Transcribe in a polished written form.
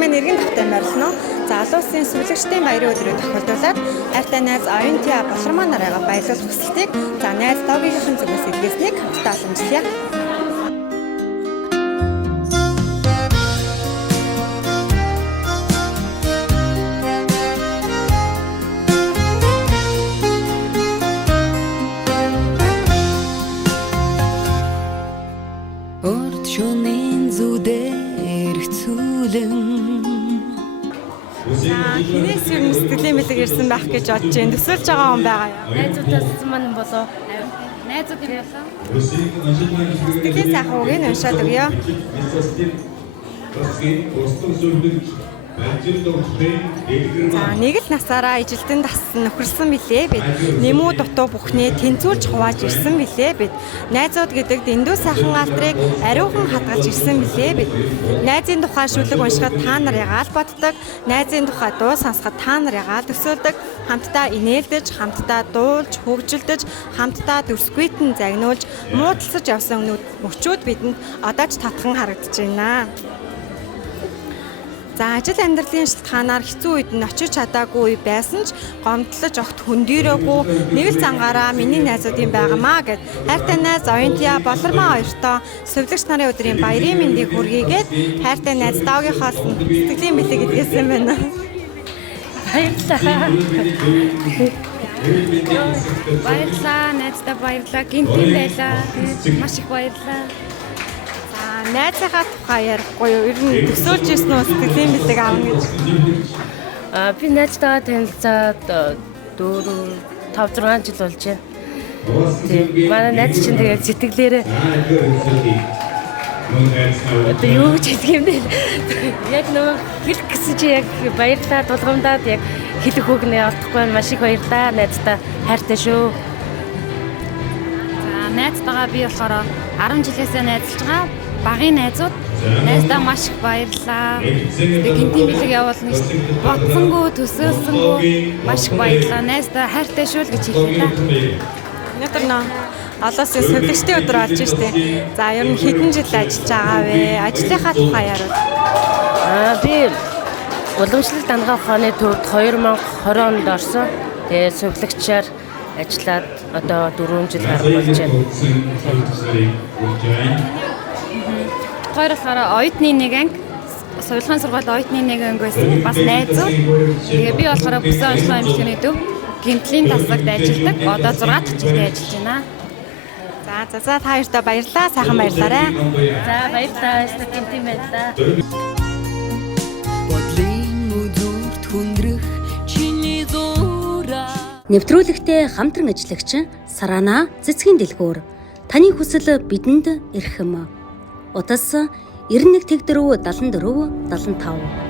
маань иргэн тавтай морилно. За олон улсын сүлэгчдийн баярын өдрийг тохиолдуулаад хайртай найз Оюнтиа Болормоо нарыгаа баярлуулах хүсэлтийг за найз Догийнхын зүгээс илгээснийг хамтдаа уламжлая. Урд шөнийн зүдээр цүүлэн Хинээс юу сэтгэлийн бэлэг ирсэн байх гэж бодож байна. Төсөөлж байгаа хүн байгаа юу? Найзуудаас маань болоо. Найзууд юм яасан? Сэтгэлийн сайхан үгийг уншаад өгье. За нэг л насаараа ижилтэн тассан нөхөрсөн билээ бид. Нэмүү дутуу бүхнээ тэнцүүлж хувааж ирсэн билээ бид. Найзууд гэдэг дэндүү сайхан алдрыг ариухан хадгалж ирсэн билээ бид. Найзын тухай шүлэг уншихад та нар ягаал боддог. Найзын тухай дуу сонсоход та нар ягаал төсөөлдөг. Хамтдаа инээлдэж, хамтдаа дуулж, хөгжилдөж, хамтдаа дүрсгүйтэн загнуулж, муудалцаж явсан мөчүүд бидэнд одоо ч татхан харагдаж байна. За ажил амьдралын шалтгаанаар хэцүү үед нь очиж чадаагүй байсан ч гомдлож огт хөндөрөөгүй нэг л зангаараа миний найзуудын байгаамаа гэд хайртай найз Оюнтиа Болормоо хоёртоо сувлагч нарын өдрийн баярын мэндийг хүргийгээд хайртай найз Догийнхоос сэтгэлийн бэлэг илгээсэн байна. Баярлалаа, найздаа баярлалаа, гинтэн байлаа. Маш их баярлалаа. Найзынхаа тухай ярихгүй юу? Ер нь төсөөлж ирсэн үү сэтгэлийн бэлэг аавна гэж? Би найзтайгаа танилцаад 4-5-6 жил болж байна. Тэгээ манай найз чинь тэгээд сэтгэлээрээ одоо юу гэж хэлэх юм бэ? Яг нөгөө хэлэх гэсэн чи яг баярлалаа тулгамдаад яг хэлэх үг нэ олдохгүй маш их баярлалаа найздаа хайртай шүү. За найзтайгаа би болохоор 10 жилээсээ найзалж байгаа. Багын найзууд найздаа маш их баярлалаа. Тэгээ гинтийн бэлэг явуулна гэж бодсонгүй төсөөлсөнгүй маш их баярлалаа. Найздаа хайртай шүү л гэж хэлээ. Өнөөдөр нөө олон улсын сувлагчдын өдөр болж штэ. За ер нь хэдэн жил ажиллаж байгаа вэ? Ажлынхаа тухай яриул. Би уламжлалт дангаа ухааны төвд 2020 онд орсон. Тэгээ сувлагчаар ажиллаад одоо 4 жил гарах болж байна. Хоёр болохоор оюутны нэг анги, сувилгаан сургууль оюутны нэг анги байсан. Бас найзууд. Тэгээ би болохоор бүсэн онцлог эмчилгээний төв гинтлийн тасагт ажилладаг. Одоо 6 дахь жилдээ ажиллаж байна. За та хоёртоо баярлалаа. Сайхан баярлаарай. За баярлалаа. Гинтийн баярлалаа. Нэвтрүүлэгтээ хамтран ажиллагч Сарана Цэцгийн дэлгүүр таны хүсэл бидэнд эрхэм. Утас 91 тэгдэрв 74 75